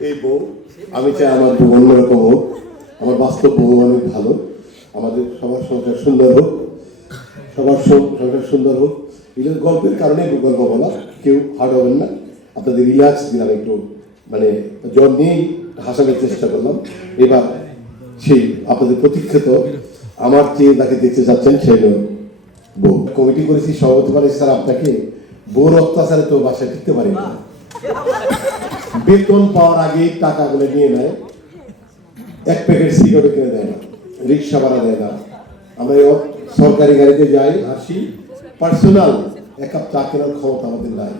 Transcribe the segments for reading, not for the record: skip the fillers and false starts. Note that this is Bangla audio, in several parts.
এই বউ আমি চাই আমার বউ অন্যরকম হোক, আমার বাস্তব বউ অনেক ভালো, আমাদের সবার সংসার সুন্দর হোক, সবার সংসার সুন্দর হোক। এগুলো গল্পের কারণে গল্প বলা, কেউ হার্ড হবেন না, আপনাদের রিল্যাক্স দিলাম একটু, মানে জ্বর নিয়েই হাসানোর চেষ্টা করলাম। এবার সেই আপনাদের প্রতীক্ষিত আমার চেয়ে তাকে দেখতে চাচ্ছেন সেই বউ। কমিটি করেছি, সভাপতি করেছি স্যার আপনাকে, বউর অত্যাচারে তো বাসায় টিকতে পারি না, বেতন পাওয়ার আগেই টাকাগুলো নিয়ে নেয়, এক প্যাকেট সিগারেট কিনে দেয় না, রিক্সা ভাড়া দেয় না, আমরা সরকারি গাড়িতে যাই আসি, পার্সোনাল এক কাপ চা কেনার ক্ষমতা আমাদের নাই।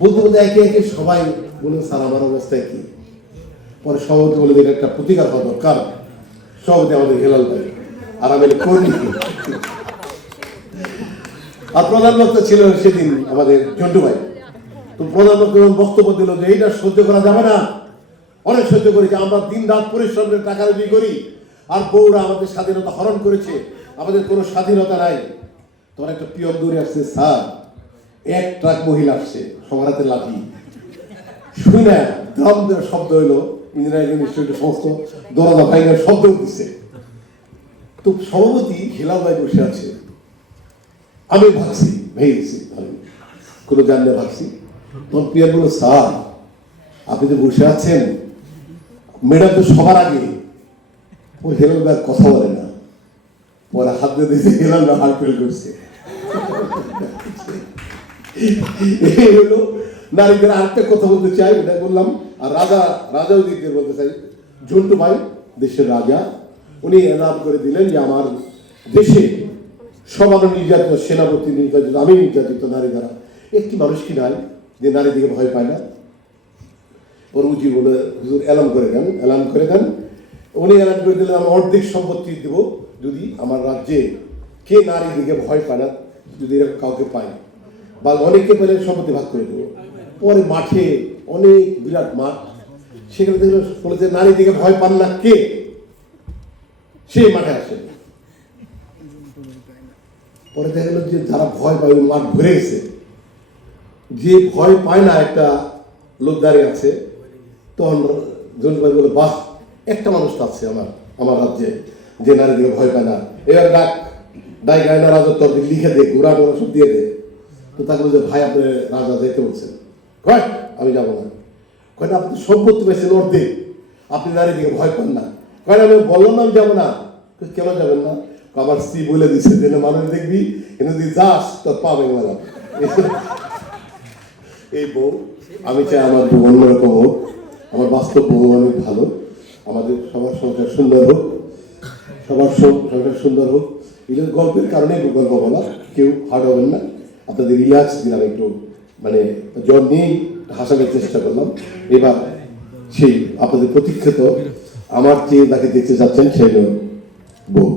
বলতে বলতে একে একে সবাই বলে স্যার আমার অবস্থায় কি। পরে সভাপতি বলে এটা একটা প্রতিকার হওয়া দরকার, সভাপতি আমাদের হেলাল ভাই আর আমি কর্মী। আর প্রধান বক্তা ছিল সেদিন আমাদের জন্টু ভাই। তো প্রধান বক্তা বক্তব্য দিল যে এইটা সহ্য করা যাবে না, অনেক সহ্য করি যে আমরা দিন রাত পরিশ্রম করে টাকা রুজি করি, আর বউরা আমাদের স্বাধীনতা হরণ করেছে, আমাদের কোনো স্বাধীনতা নাই। তোমার একটা পিয়ন দূরে আসছে স্যার, এক ট্রাক মহিলা আসছে, সবার হাতে লাঠি, শুনে দাম দেওয়ার শব্দ হইলো, ইঞ্জিনিয়ারিং ইনস্টিটিউটের সমস্ত দরজা ভাইগার শব্দ দিচ্ছে। তো সভাপতি হেলাল ভাই বসে আছে, আমি ভাবছি ভেঙে গেছি, কোনো জানলে ভাবছি। তখন পিয়ার বলল স্যার আপনি তো বসে আছেন, ম্যাডাম তো সবার আগে। ও হেলাল ভাই কথা বলে না, পরে হাত দিয়ে দিয়েছে, হেলাল ভাই হার্ট ফেল করছে। এই হলো নারীদের আরেকটা কথা বলতে চাই, এটা বললাম। আর রাজাও দিকে বলতে চাই, ঝন্টু ভাই দেশের রাজা, উনি এনাম করে দিলেন যে আমার দেশে সবার নির্যাতিত, সেনাপতি নির্যাতিত, আমি নির্যাতিত নারী দ্বারা একটি মানুষ কি নাই যে নারী দিকে ভয় পায় না। ওর উজি বলে হুজুর এলান করে দেন, উনি এলান করে দিলেন আমি অর্ধেক সম্পত্তি দেব যদি আমার রাজ্যে কে নারী দিকে ভয় পায় না, যদি এরকম কাউকে পায় বা অনেককে পেলে সম্পত্তি ভাগ করে দেবো। পরে মাঠে অনেক বিরাট মাঠ, সেখানে দেখলেন বলেছে নারী দিকে ভয় পান না কে, সেই মাঠে আসে। পরে দেখা গেল যে যারা ভয় পায় ওই মাঠ ভরে গেছে, যে ভয় পায় না একটা লোক দাঁড়িয়ে আছে। তখন জন্টু ভাই বলে বাহ, একটা মানুষ তো আছে আমার রাজ্যে যে নারী দিকে ভয় পায় না, এবার ডাই গায়না রাজত্ব লিখে দে, ঘোরা টোরা সব দিয়ে দে। তো তাকে বলছে ভাই আপনি রাজা যেতে বলছেন, কয় আমি যাবো না। কয়টা আপনি সম্পত্তি পেয়েছেন অর্ধেক, আপনি নারী দিকে ভয় পান না। কয়টা আমি বললাম না আমি যাবো না। কেন যাবেন না? আমার স্ত্রী বলে দিচ্ছে যে মানুষ দেখবি কিন্তু যদি যাস তোর পাবে না। এই বউ আমি চাই আমার বউ অন্যরকম হোক, আমার বাস্তব বউ অনেক ভালো, আমাদের সবার সংসার সুন্দর হোক, সবার সংসার সুন্দর হোক। এগুলো গল্পের কারণে গল্প বলা, কেউ হার্ড হবেন না, আপনাদের রিল্যাক্স দিলাম একটু, মানে জ্বর নিয়েই হাসানোর চেষ্টা করলাম। এবার সেই আপনাদের প্রতীক্ষিত আমার চেয়ে তাকে দেখতে চাচ্ছেন সেই বউ।